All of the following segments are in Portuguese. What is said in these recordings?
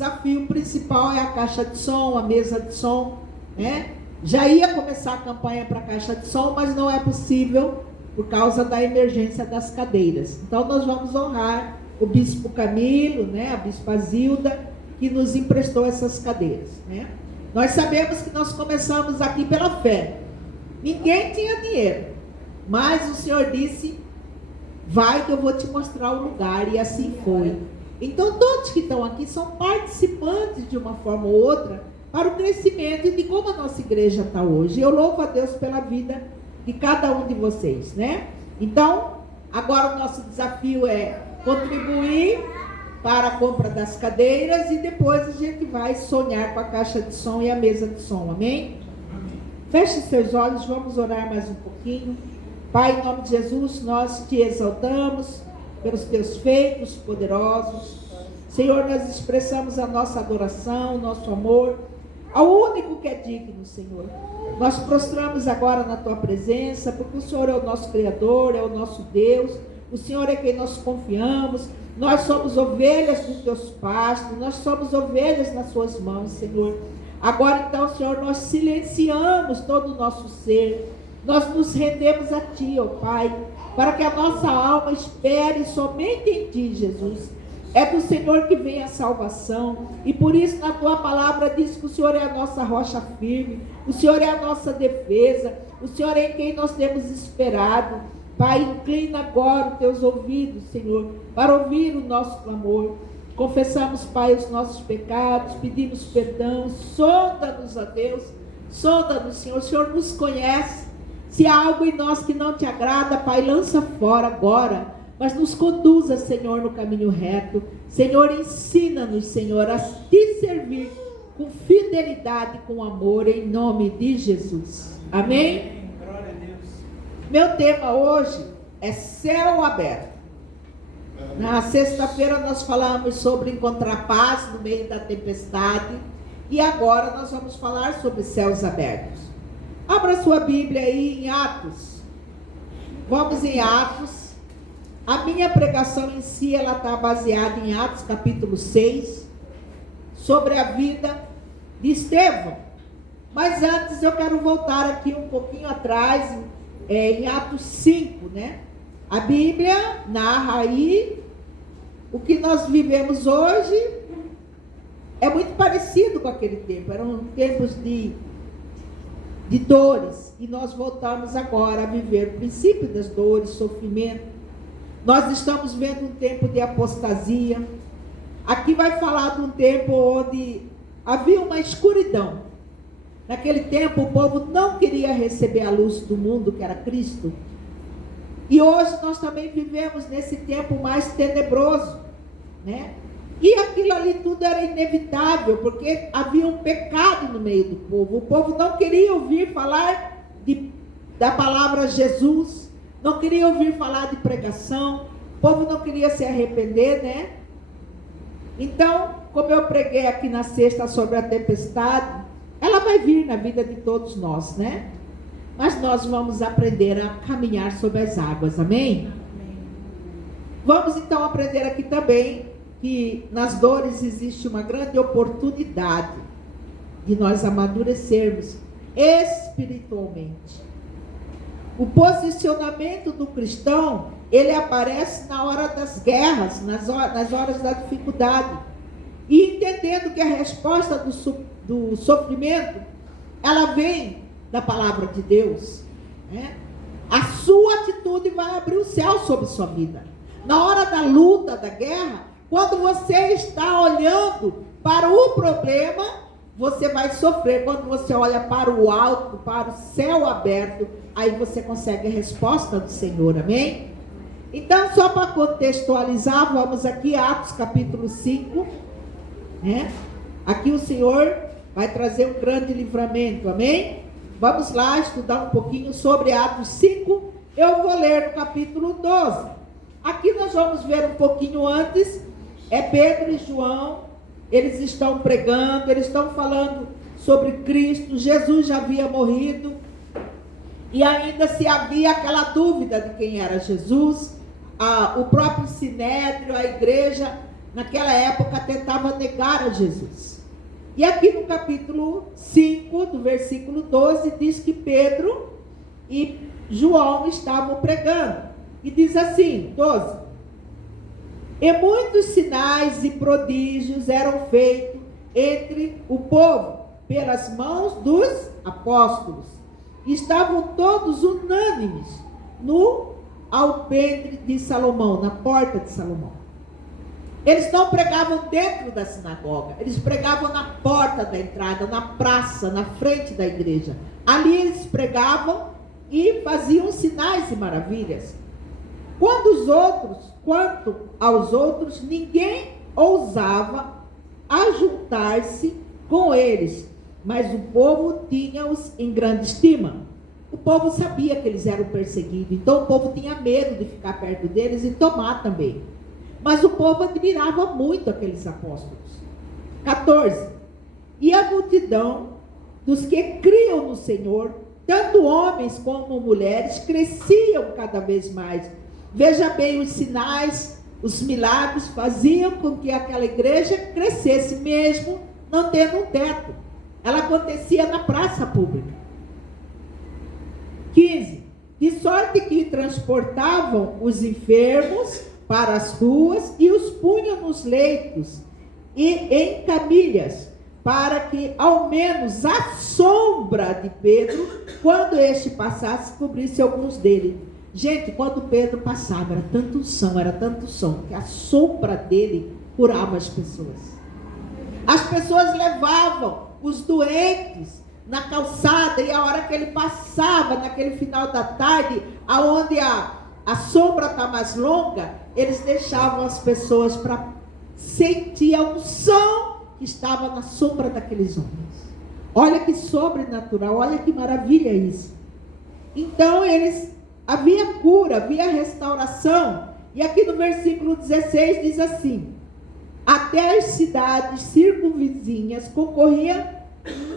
desafio principal é a caixa de som, a mesa de som, né? Já ia começar a campanha para a caixa de som, mas não é possível por causa da emergência das cadeiras. Então nós vamos honrar o bispo Camilo, né, a bispa Zilda, que nos emprestou essas cadeiras, né? Nós sabemos que nós começamos aqui pela fé. Ninguém tinha dinheiro, mas o Senhor disse: vai que eu vou te mostrar o lugar, e assim foi. Então todos que estão aqui são participantes de uma forma ou outra para o crescimento e de como a nossa igreja está hoje. Eu louvo a Deus pela vida de cada um de vocês, né? Então, agora o nosso desafio é contribuir para a compra das cadeiras e depois a gente vai sonhar com a caixa de som e a mesa de som, amém? Feche seus olhos, vamos orar mais um pouquinho. Pai, em nome de Jesus, nós te exaltamos pelos teus feitos poderosos. Senhor, nós expressamos a nossa adoração, o nosso amor ao único que é digno, Senhor. Nós prostramos agora na tua presença, porque o Senhor é o nosso Criador, é o nosso Deus. O Senhor é quem nós confiamos. Nós somos ovelhas dos teus pastos, nós somos ovelhas nas suas mãos, Senhor. Agora então, Senhor, nós silenciamos todo o nosso ser. Nós nos rendemos a ti, ó Pai, para que a nossa alma espere somente em ti, Jesus. É do Senhor que vem a salvação, e por isso na tua palavra diz que o Senhor é a nossa rocha firme, o Senhor é a nossa defesa, o Senhor é em quem nós temos esperado. Pai, inclina agora os teus ouvidos, Senhor, para ouvir o nosso clamor. Confessamos, Pai, os nossos pecados, pedimos perdão, sonda-nos, a Deus, sonda-nos, Senhor. O Senhor nos conhece. Se há algo em nós que não te agrada, Pai, lança fora agora, mas nos conduza, Senhor, no caminho reto. Senhor, ensina-nos, Senhor, a te servir com fidelidade, com amor, em nome de Jesus. Amém? Glória a Deus. Meu tema hoje é céu aberto. Na sexta-feira nós falamos sobre encontrar paz no meio da tempestade, e agora nós vamos falar sobre céus abertos. Abra sua Bíblia aí em Atos. Vamos em Atos. A minha pregação em si, ela está baseada em Atos capítulo 6, sobre a vida de Estevão. Mas antes eu quero voltar aqui um pouquinho atrás, em Atos 5, né? A Bíblia narra aí o que nós vivemos hoje. É muito parecido com aquele tempo. Eram tempos de dores, e nós voltamos agora a viver o princípio das dores, sofrimento. Nós estamos vendo um tempo de apostasia. Aqui vai falar de um tempo onde havia uma escuridão. Naquele tempo o povo não queria receber a luz do mundo, que era Cristo. E hoje nós também vivemos nesse tempo mais tenebroso, né? E aquilo ali tudo era inevitável, porque havia um pecado no meio do povo. O povo não queria ouvir falar da palavra Jesus, não queria ouvir falar de pregação, o povo não queria se arrepender, né? Então, como eu preguei aqui na sexta sobre a tempestade, ela vai vir na vida de todos nós, né? Mas nós vamos aprender a caminhar sobre as águas, amém? Amém. Vamos então aprender aqui também que nas dores existe uma grande oportunidade de nós amadurecermos espiritualmente. O posicionamento do cristão, ele aparece na hora das guerras, nas horas da dificuldade. E entendendo que a resposta do sofrimento, ela vem da palavra de Deus, né? A sua atitude vai abrir o céu sobre sua vida. Na hora da luta, da guerra, quando você está olhando para o problema, você vai sofrer. Quando você olha para o alto, para o céu aberto, aí você consegue a resposta do Senhor, amém? Então, só para contextualizar, vamos aqui, Atos capítulo 5, né? Aqui o Senhor vai trazer um grande livramento, amém? Vamos lá estudar um pouquinho sobre Atos 5, eu vou ler no capítulo 12. Aqui nós vamos ver um pouquinho antes, é Pedro e João, eles estão pregando, eles estão falando sobre Cristo. Jesus já havia morrido, e ainda se havia aquela dúvida de quem era Jesus. O próprio Sinédrio, a igreja, naquela época tentava negar a Jesus. E aqui no capítulo 5, do versículo 12, diz que Pedro e João estavam pregando. E diz assim, 12: e muitos sinais e prodígios eram feitos entre o povo, pelas mãos dos apóstolos. E estavam todos unânimes no alpendre de Salomão, na porta de Salomão. Eles não pregavam dentro da sinagoga, eles pregavam na porta da entrada, na praça, na frente da igreja. Ali eles pregavam e faziam sinais e maravilhas. Quanto aos outros, ninguém ousava ajuntar-se com eles, mas o povo tinha-os em grande estima. O povo sabia que eles eram perseguidos, então o povo tinha medo de ficar perto deles e tomar também. Mas o povo admirava muito aqueles apóstolos. 14. E a multidão dos que criam no Senhor, tanto homens como mulheres, cresciam cada vez mais. Veja bem, os sinais, os milagres faziam com que aquela igreja crescesse mesmo não tendo um teto. Ela acontecia na praça pública. 15. De sorte que transportavam os enfermos para as ruas e os punham nos leitos e em camilhas, para que ao menos a sombra de Pedro, quando este passasse, cobrisse alguns dele. Gente, quando Pedro passava, era tanto som, que a sombra dele curava as pessoas. As pessoas levavam os doentes na calçada, e a hora que ele passava, naquele final da tarde, aonde a sombra está mais longa, eles deixavam as pessoas para sentir a unção que estava na sombra daqueles homens. Olha que sobrenatural, olha que maravilha isso. Então havia cura, havia restauração. E aqui no versículo 16 diz assim: até as cidades circunvizinhas concorria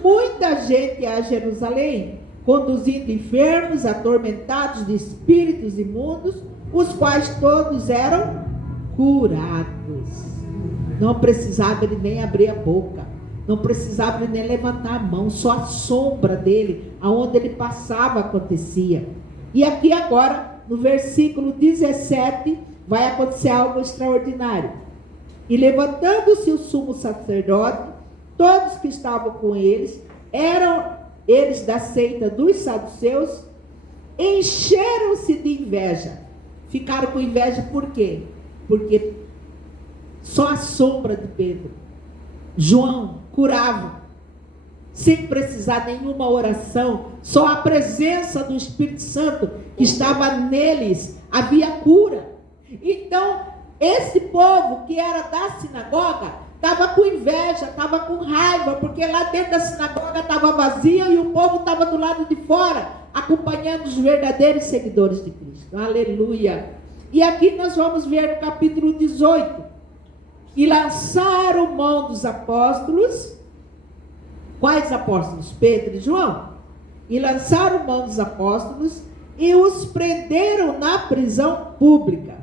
muita gente a Jerusalém, conduzindo enfermos, atormentados de espíritos imundos, os quais todos eram curados. Não precisava ele nem abrir a boca, não precisava ele nem levantar a mão, só a sombra dele, aonde ele passava, acontecia. E aqui agora, no versículo 17, vai acontecer algo extraordinário. E levantando-se o sumo sacerdote, todos que estavam com eles, eram eles da seita dos saduceus, encheram-se de inveja. Ficaram com inveja por quê? Porque só a sombra de Pedro, João, curava, sem precisar nenhuma oração, só a presença do Espírito Santo que estava neles, havia cura. Então, esse povo que era da sinagoga, estava com inveja, estava com raiva, porque lá dentro da sinagoga estava vazia e o povo estava do lado de fora, acompanhando os verdadeiros seguidores de Cristo. Aleluia! E aqui nós vamos ver no capítulo 18. E lançaram mão dos apóstolos. Quais apóstolos? Pedro e João. E lançaram mão dos apóstolos e os prenderam na prisão pública.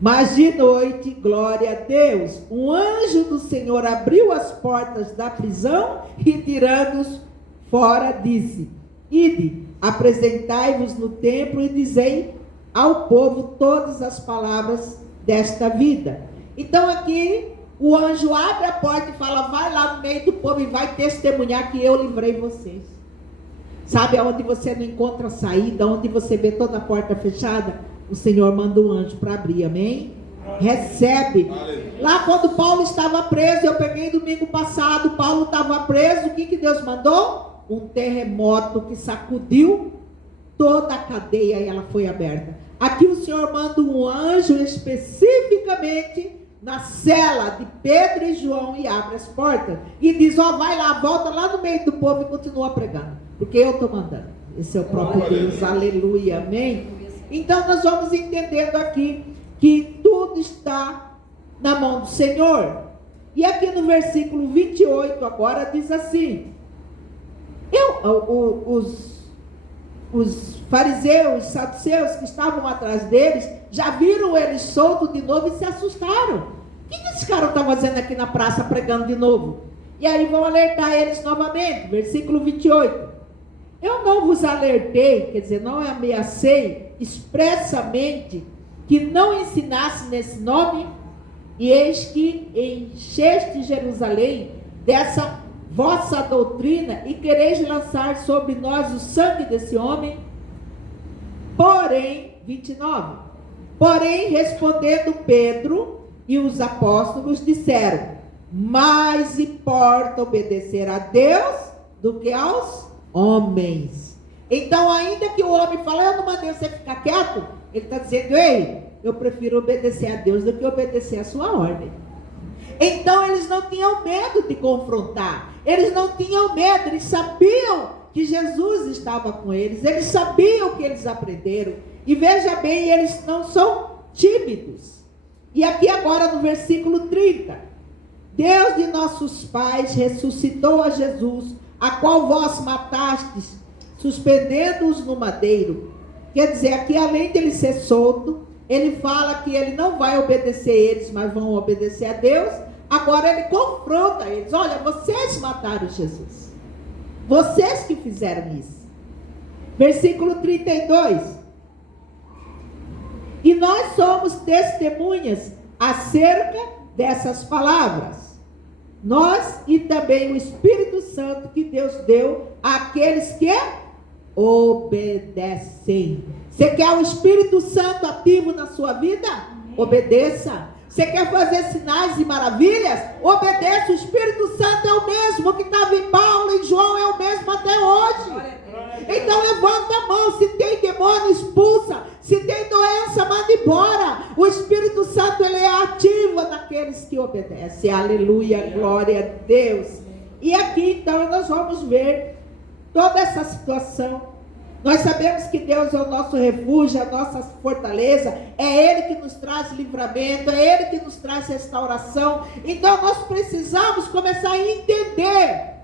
Mas de noite, glória a Deus, um anjo do Senhor abriu as portas da prisão e, tirando-os fora, disse: ide, apresentai-vos no templo e dizei ao povo todas as palavras desta vida. Então aqui o anjo abre a porta e fala: vai lá no meio do povo e vai testemunhar que eu livrei vocês. Sabe aonde você não encontra saída, onde você vê toda a porta fechada? O Senhor manda um anjo para abrir, amém? Recebe. Lá quando Paulo estava preso, eu peguei domingo passado, Paulo estava preso, o que Deus mandou? Um terremoto que sacudiu toda a cadeia e ela foi aberta. Aqui o Senhor manda um anjo especificamente na cela de Pedro e João e abre as portas e diz: ó, vai lá, volta lá no meio do povo e continua pregando, porque eu estou mandando. Esse é o próprio Deus, aleluia, amém? Então nós vamos entendendo aqui que tudo está na mão do Senhor. E aqui no versículo 28 agora diz assim: os fariseus, os saduceus que estavam atrás deles, já viram ele solto de novo e se assustaram. O que caras estão fazendo aqui na praça pregando de novo? E aí vão alertar eles novamente, versículo 28. Eu não vos alertei, quer dizer, não ameacei expressamente que não ensinasse nesse nome, e eis que encheste Jerusalém dessa vossa doutrina e quereis lançar sobre nós o sangue desse homem. Porém, 29, porém respondendo Pedro e os apóstolos disseram, mais importa obedecer a Deus do que aos homens. Então, ainda que o homem fale, eu não mandei você ficar quieto, ele está dizendo, ei, eu prefiro obedecer a Deus do que obedecer a sua ordem. Então, eles não tinham medo de confrontar, eles não tinham medo, eles sabiam que Jesus estava com eles, eles sabiam que eles aprenderam, e veja bem, eles não são tímidos. E aqui agora no versículo 30, Deus de nossos pais ressuscitou a Jesus, a qual vós matastes, suspendendo-os no madeiro. Quer dizer, aqui além dele ser solto, ele fala que ele não vai obedecer eles, mas vão obedecer a Deus. Agora ele confronta eles, olha, vocês mataram Jesus, vocês que fizeram isso. Versículo 32, e nós somos testemunhas acerca dessas palavras, nós e também o Espírito Santo que Deus deu àqueles que obedecem. Você quer o Espírito Santo ativo na sua vida? Obedeça. Você quer fazer sinais e maravilhas? Obedeça. O Espírito Santo é o mesmo que estava em Paulo e João, é o mesmo até hoje. Então levanta a mão, se tem demônio, expulsa, se tem doença, manda embora. O Espírito Santo, ele é ativo naqueles que obedecem. Aleluia, glória a Deus. E aqui então nós vamos ver toda essa situação. Nós sabemos que Deus é o nosso refúgio, a nossa fortaleza, é Ele que nos traz livramento, é Ele que nos traz restauração. Então nós precisamos começar a entender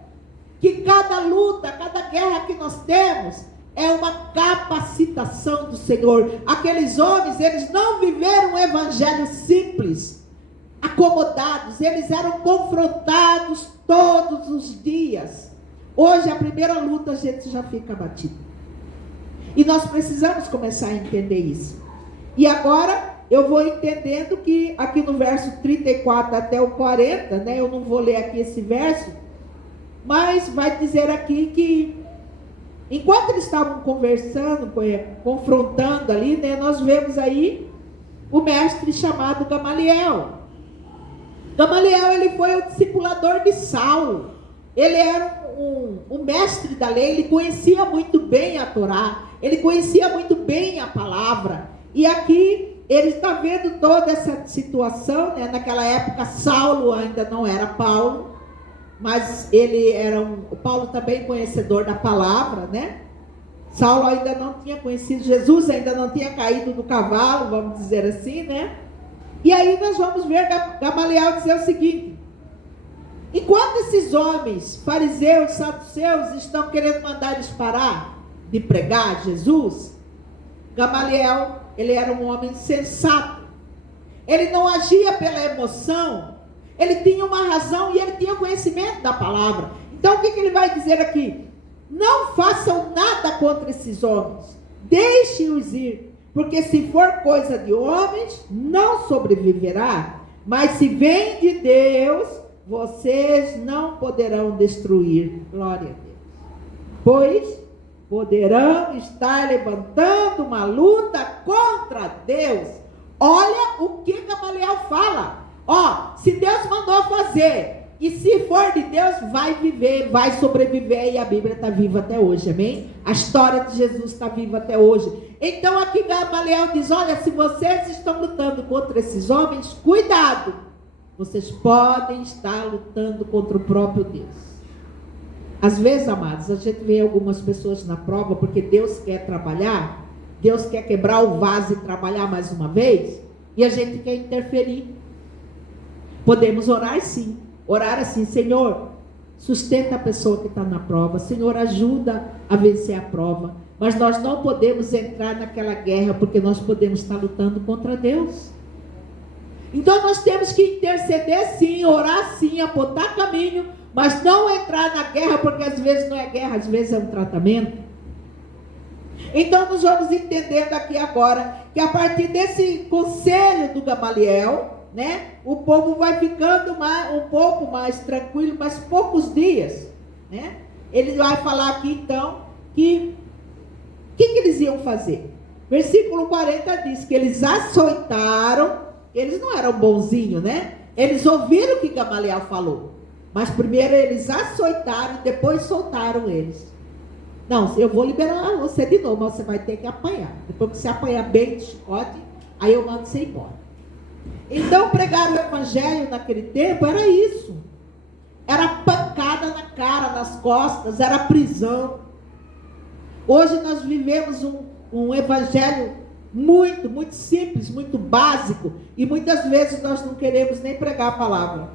que cada luta, cada guerra que nós temos é uma capacitação do Senhor. Aqueles homens, eles não viveram um evangelho simples, acomodados, eles eram confrontados todos os dias. Hoje a primeira luta a gente já fica abatido. E nós precisamos começar a entender isso. E agora eu vou entendendo que aqui no verso 34 até o 40, né, eu não vou ler aqui esse verso, mas vai dizer aqui que enquanto eles estavam conversando, confrontando ali, né, nós vemos aí o mestre chamado Gamaliel. Gamaliel, ele foi o discipulador de Saulo. Ele era um mestre da lei, ele conhecia muito bem a Torá, ele conhecia muito bem a palavra. E aqui ele está vendo toda essa situação, né? Naquela época Saulo ainda não era Paulo, mas ele era Paulo também conhecedor da palavra, né? Saulo ainda não tinha conhecido Jesus, ainda não tinha caído do cavalo, vamos dizer assim, né? E aí nós vamos ver Gamaliel dizer o seguinte: enquanto esses homens, fariseus, saduceus, estão querendo mandar eles parar de pregar Jesus, Gamaliel, ele era um homem sensato. Ele não agia pela emoção, ele tinha uma razão e ele tinha conhecimento da palavra. Então o que ele vai dizer aqui? Não façam nada contra esses homens, deixe-os ir, porque se for coisa de homens, não sobreviverá, mas se vem de Deus, vocês não poderão destruir. Glória a Deus. Pois poderão estar levantando uma luta contra Deus. Olha o que Gamaliel fala. Ó, se Deus mandou fazer, e se for de Deus, vai viver, vai sobreviver. E a Bíblia está viva até hoje, amém? A história de Jesus está viva até hoje. Então aqui Gamaliel diz: olha, se vocês estão lutando contra esses homens, cuidado, vocês podem estar lutando contra o próprio Deus. Às vezes, amados, a gente vê algumas pessoas na prova porque Deus quer trabalhar, Deus quer quebrar o vaso e trabalhar mais uma vez, e a gente quer interferir. Podemos orar sim, orar assim: Senhor, sustenta a pessoa que está na prova, Senhor, ajuda a vencer a prova, mas nós não podemos entrar naquela guerra porque nós podemos estar lutando contra Deus. Então nós temos que interceder sim, orar sim, apontar caminho, mas não entrar na guerra, porque às vezes não é guerra, às vezes é um tratamento. Então nós vamos entendendo aqui agora, que a partir desse conselho do Gamaliel, né, o povo vai ficando um pouco mais tranquilo, mas poucos dias, né? Ele vai falar aqui então, que o que eles iam fazer? Versículo 40 diz que eles açoitaram. Eles não eram bonzinhos, né? Eles ouviram o que Gamaliel falou. Mas primeiro eles açoitaram e depois soltaram eles. Não, eu vou liberar você de novo, mas você vai ter que apanhar. Depois que você apanhar bem de chicote, aí eu mando você embora. Então pregar o evangelho naquele tempo era isso. Era pancada na cara, nas costas, era prisão. Hoje nós vivemos um evangelho muito, muito simples, muito básico, e muitas vezes nós não queremos nem pregar a palavra.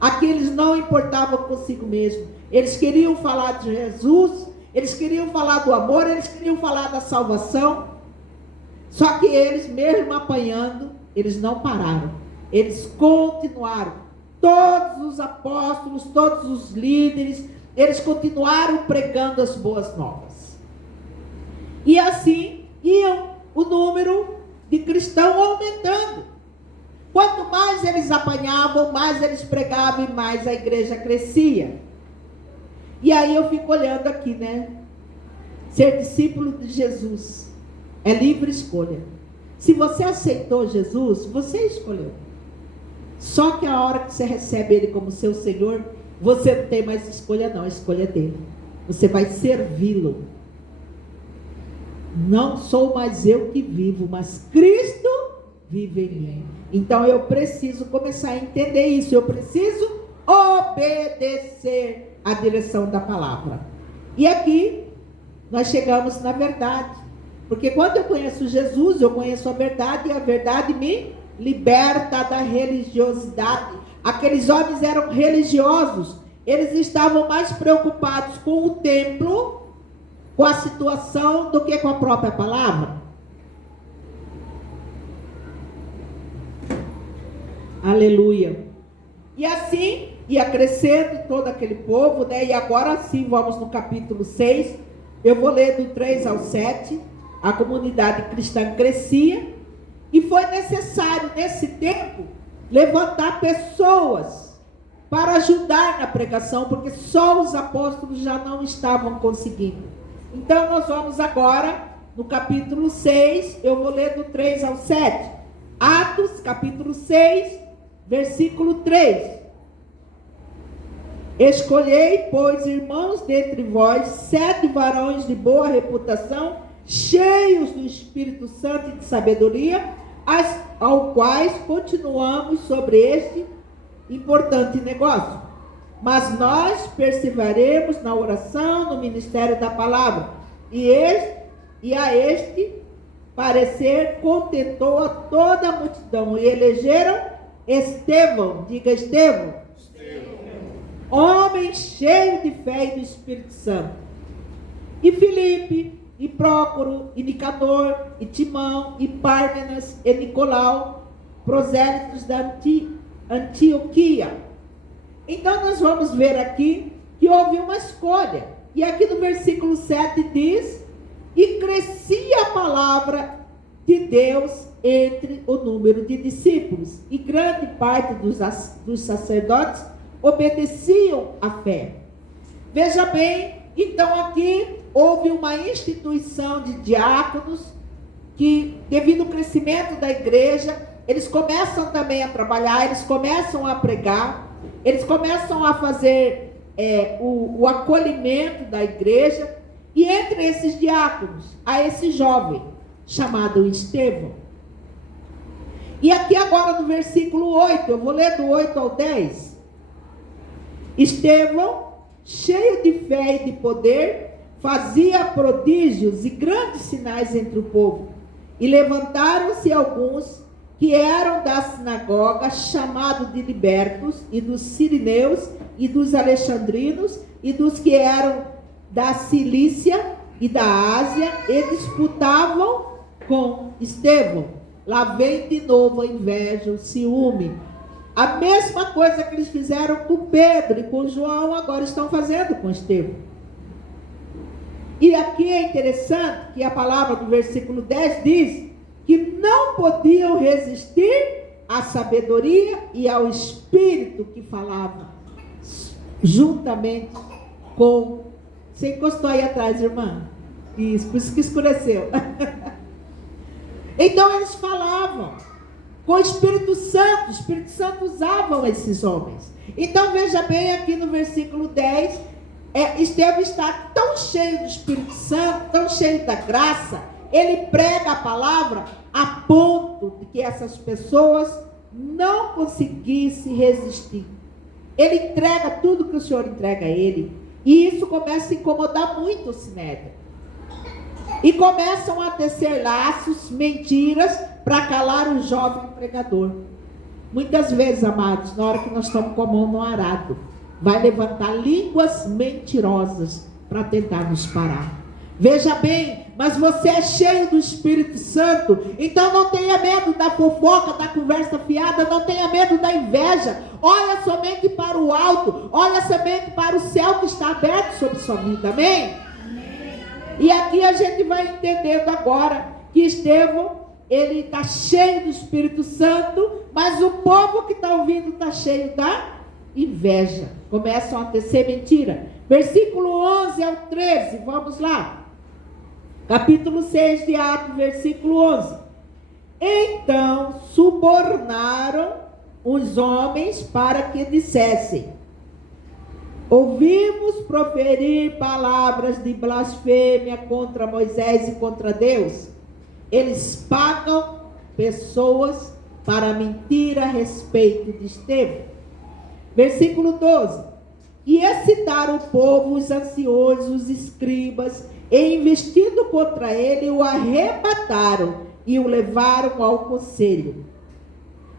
Aqui eles não importavam consigo mesmo, eles queriam falar de Jesus, eles queriam falar do amor, eles queriam falar da salvação, só que eles, mesmo apanhando, eles não pararam, eles continuaram. Todos os apóstolos, todos os líderes, eles continuaram pregando as boas novas, e assim iam o número de cristãos aumentando. Quanto mais eles apanhavam, mais eles pregavam e mais a igreja crescia. E aí eu fico olhando aqui, né? Ser discípulo de Jesus é livre escolha. Se você aceitou Jesus, você escolheu. Só que a hora que você recebe Ele como seu Senhor, você não tem mais escolha não, a escolha é dele. Você vai servi-lo. Não sou mais eu que vivo, mas Cristo vive em mim. Então eu preciso começar a entender isso. Eu preciso obedecer à direção da palavra. E aqui nós chegamos na verdade. Porque quando eu conheço Jesus, eu conheço a verdade, e a verdade me liberta da religiosidade. Aqueles homens eram religiosos. Eles estavam mais preocupados com o templo, com a situação, do que com a própria palavra. Aleluia. E assim ia crescendo todo aquele povo, né? E agora sim, vamos no capítulo 6. Eu vou ler do 3 ao 7. A comunidade cristã crescia. E foi necessário, nesse tempo, levantar pessoas para ajudar na pregação, porque só os apóstolos já não estavam conseguindo. Então nós vamos agora no capítulo 6, eu vou ler do 3 ao 7. Atos, capítulo 6, versículo 3. Escolhei, pois, irmãos, dentre vós, 7 varões de boa reputação, cheios do Espírito Santo e de sabedoria, ao quais continuamos sobre este importante negócio. Mas nós perseveraremos na oração, no ministério da palavra. E a este parecer contentou a toda a multidão. E elegeram Estevão, diga Estevão, homem cheio de fé e do Espírito Santo. E Filipe, e Prócoro, e Nicador, e Timão, e Pármenas, e Nicolau, prosélitos da Antioquia. Então nós vamos ver aqui que houve uma escolha. E aqui no versículo 7 diz: e crescia a palavra de Deus entre o número de discípulos, e grande parte dos sacerdotes obedeciam à fé. Veja bem, então aqui houve uma instituição de diáconos, que devido ao crescimento da igreja, eles começam também a trabalhar, eles começam a pregar, eles começam a fazer o acolhimento da igreja. E entre esses diáconos, há esse jovem, chamado Estevão. E aqui agora no versículo 8, eu vou ler do 8 ao 10. Estevão, cheio de fé e de poder, fazia prodígios e grandes sinais entre o povo. E levantaram-se alguns que eram da sinagoga, chamado de libertos, e dos sirineus, e dos alexandrinos, e dos que eram da Cilícia e da Ásia, e disputavam com Estevão, lá vem de novo a inveja, o ciúme. A mesma coisa que eles fizeram com Pedro e com João, agora estão fazendo com Estevão. E aqui é interessante que a palavra do versículo 10 diz que não podiam resistir à sabedoria e ao Espírito que falava juntamente com... Você encostou aí atrás, irmã? Isso, por isso que escureceu. Então eles falavam com o Espírito Santo usava esses homens. Então veja bem aqui no versículo 10, Estevão está tão cheio do Espírito Santo, tão cheio da graça, ele prega a palavra a ponto de que essas pessoas não conseguissem resistir. Ele entrega tudo que o Senhor entrega a ele, e isso começa a incomodar muito o Sinédrio. E começam a tecer laços, mentiras, para calar o jovem pregador. Muitas vezes, amados, na hora que nós estamos com a mão no arado, vai levantar línguas mentirosas para tentar nos parar. Veja bem, mas você é cheio do Espírito Santo, então não tenha medo da fofoca, da conversa fiada, não tenha medo da inveja. Olha somente para o alto, olha somente para o céu que está aberto sobre sua vida, amém? E aqui a gente vai entendendo agora que Estevão, ele está cheio do Espírito Santo, mas o povo que está ouvindo está cheio da inveja. Começam a tecer mentira. Versículo 11 ao 13, vamos lá. Capítulo 6 de Atos, versículo 11. Então subornaram os homens para que dissessem: ouvimos proferir palavras de blasfêmia contra Moisés e contra Deus. Eles pagam pessoas para mentir a respeito de Estevão. Versículo 12. E excitaram o povo, os anciões, os escribas, e investindo contra ele, o arrebataram e o levaram ao conselho.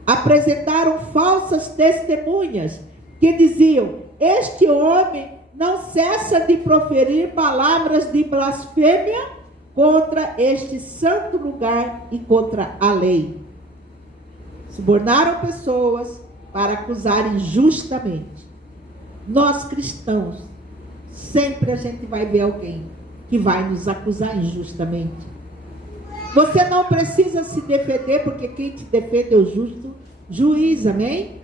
Apresentaram falsas testemunhas que diziam: este homem não cessa de proferir palavras de blasfêmia contra este santo lugar e contra a lei. Subornaram pessoas para acusar injustamente. Nós cristãos, sempre a gente vai ver alguém que vai nos acusar injustamente. Você não precisa se defender, porque quem te defende é o justo juiz, amém?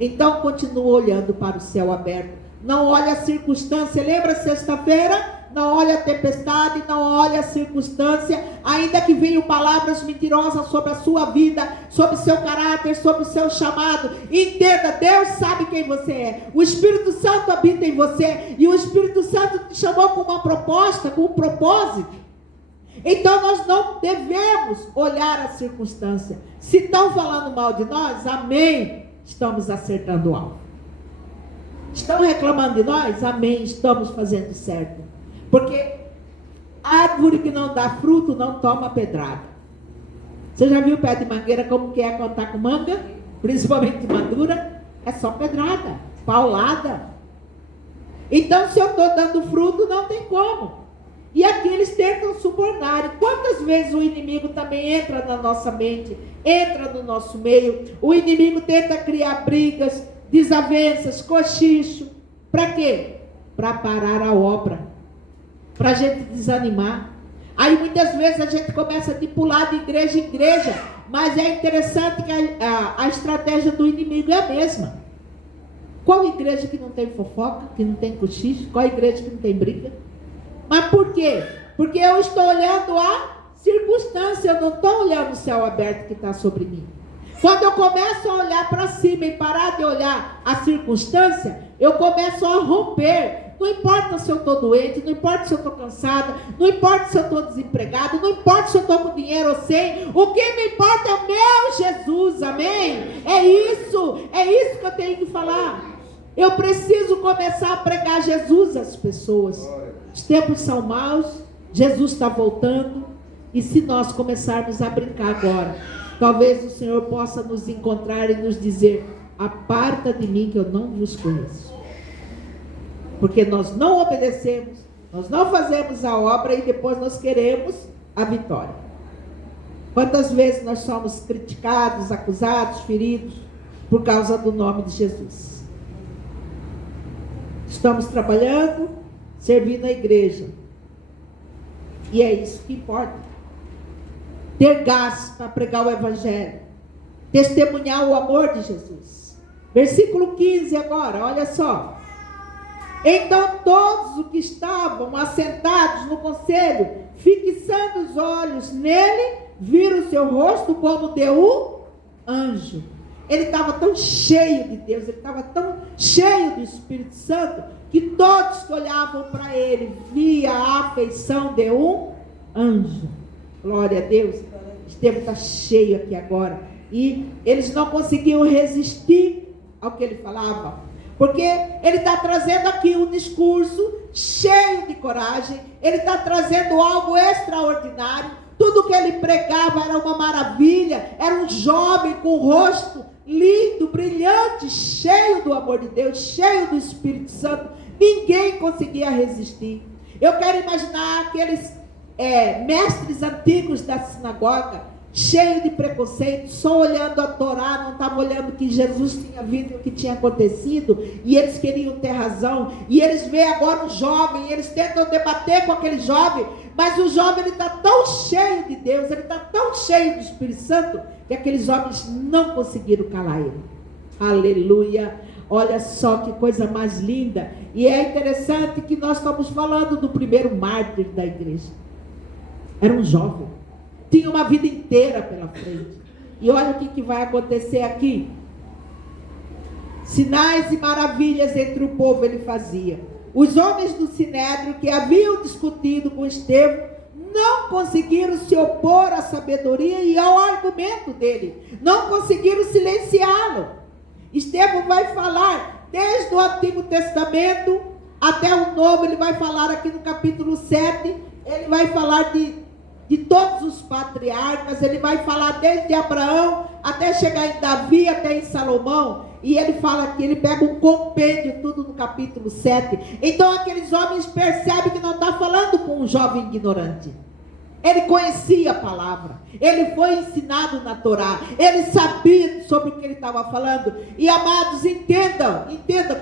Então continua olhando para o céu aberto. Não olha a circunstância. Lembra sexta-feira? Não olha a tempestade, não olha a circunstância, ainda que venham palavras mentirosas sobre a sua vida, sobre o seu caráter, sobre o seu chamado. Entenda, Deus sabe quem você é. O Espírito Santo habita em você, e o Espírito Santo te chamou com uma proposta, com um propósito. Então nós não devemos olhar a circunstância. Se estão falando mal de nós, amém, estamos acertando o alvo. Estão reclamando de nós, amém, estamos fazendo certo. Porque árvore que não dá fruto não toma pedrada. Você já viu o pé de mangueira como que é quando está com manga? Principalmente madura. É só pedrada, paulada. Então se eu estou dando fruto, não tem como. E aqui eles tentam subornar. E quantas vezes o inimigo também entra na nossa mente, entra no nosso meio. O inimigo tenta criar brigas, desavenças, cochicho. Para quê? Para parar a obra. Para a gente desanimar. Aí muitas vezes a gente começa a pular de igreja em igreja, mas é interessante que a estratégia do inimigo é a mesma. Qual igreja que não tem fofoca, que não tem cochicho? Qual igreja que não tem briga? Mas por quê? Porque eu estou olhando a circunstância, eu não estou olhando o céu aberto que está sobre mim. Quando eu começo a olhar para cima e parar de olhar a circunstância, eu começo a romper. Não importa se eu estou doente, não importa se eu estou cansada, não importa se eu estou desempregado, não importa se eu estou com dinheiro ou sem. O que me importa é o meu Jesus, amém? É isso que eu tenho que falar. Eu preciso começar a pregar Jesus às pessoas. Os tempos são maus, Jesus está voltando, e se nós começarmos a brincar agora, talvez o Senhor possa nos encontrar e nos dizer: aparta de mim que eu não vos conheço. Porque nós não obedecemos, nós não fazemos a obra e depois nós queremos a vitória. Quantas vezes nós somos criticados, acusados, feridos por causa do nome de Jesus? Estamos trabalhando, servindo a igreja. E é isso que importa. Ter gás para pregar o evangelho. Testemunhar o amor de Jesus. Versículo 15 agora, olha só. Então todos os que estavam assentados no conselho, fixando os olhos nele, viram o seu rosto como de um anjo. Ele estava tão cheio de Deus, ele estava tão cheio do Espírito Santo, que todos que olhavam para ele, via a afeição de um anjo. Glória a Deus. Estevão está cheio aqui agora. E eles não conseguiam resistir ao que ele falava. Porque ele está trazendo aqui um discurso cheio de coragem. Ele está trazendo algo extraordinário. Tudo que ele pregava era uma maravilha. Era um jovem com o rosto lindo, brilhante, cheio do amor de Deus, cheio do Espírito Santo. Ninguém conseguia resistir. Eu quero imaginar aqueles mestres antigos da sinagoga, cheio de preconceito, só olhando a Torá, não estavam olhando que Jesus tinha vindo e o que tinha acontecido, e eles queriam ter razão, e eles veem agora um jovem, e eles tentam debater com aquele jovem, mas o jovem está tão cheio de Deus, ele está tão cheio do Espírito Santo, que aqueles homens não conseguiram calar ele. Aleluia! Olha só que coisa mais linda. E é interessante que nós estamos falando do primeiro mártir da igreja. Era um jovem, tinha uma vida inteira pela frente. E olha o que vai acontecer aqui. Sinais e maravilhas entre o povo ele fazia. Os homens do Sinédrio que haviam discutido com Estevão não conseguiram se opor à sabedoria e ao argumento dele. Não conseguiram silenciá-lo. Estevão vai falar desde o Antigo Testamento até o Novo. Ele vai falar aqui no capítulo 7. Ele vai falar de todos os patriarcas. Ele vai falar desde Abraão até chegar em Davi, até em Salomão. E ele fala que ele pega um compêndio tudo no capítulo 7. Então aqueles homens percebem que não está falando com um jovem ignorante. Ele conhecia a palavra, ele foi ensinado na Torá, ele sabia sobre o que ele estava falando. E amados, entenda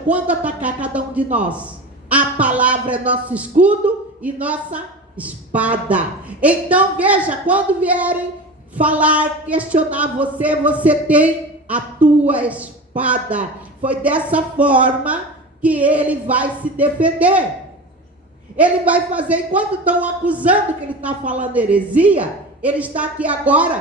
quando atacar cada um de nós, a palavra é nosso escudo e nossa espada. Então veja, quando vierem falar, questionar você, você tem a tua espada. Foi dessa forma que ele vai se defender. Ele vai fazer, enquanto estão acusando que ele está falando heresia, ele está aqui agora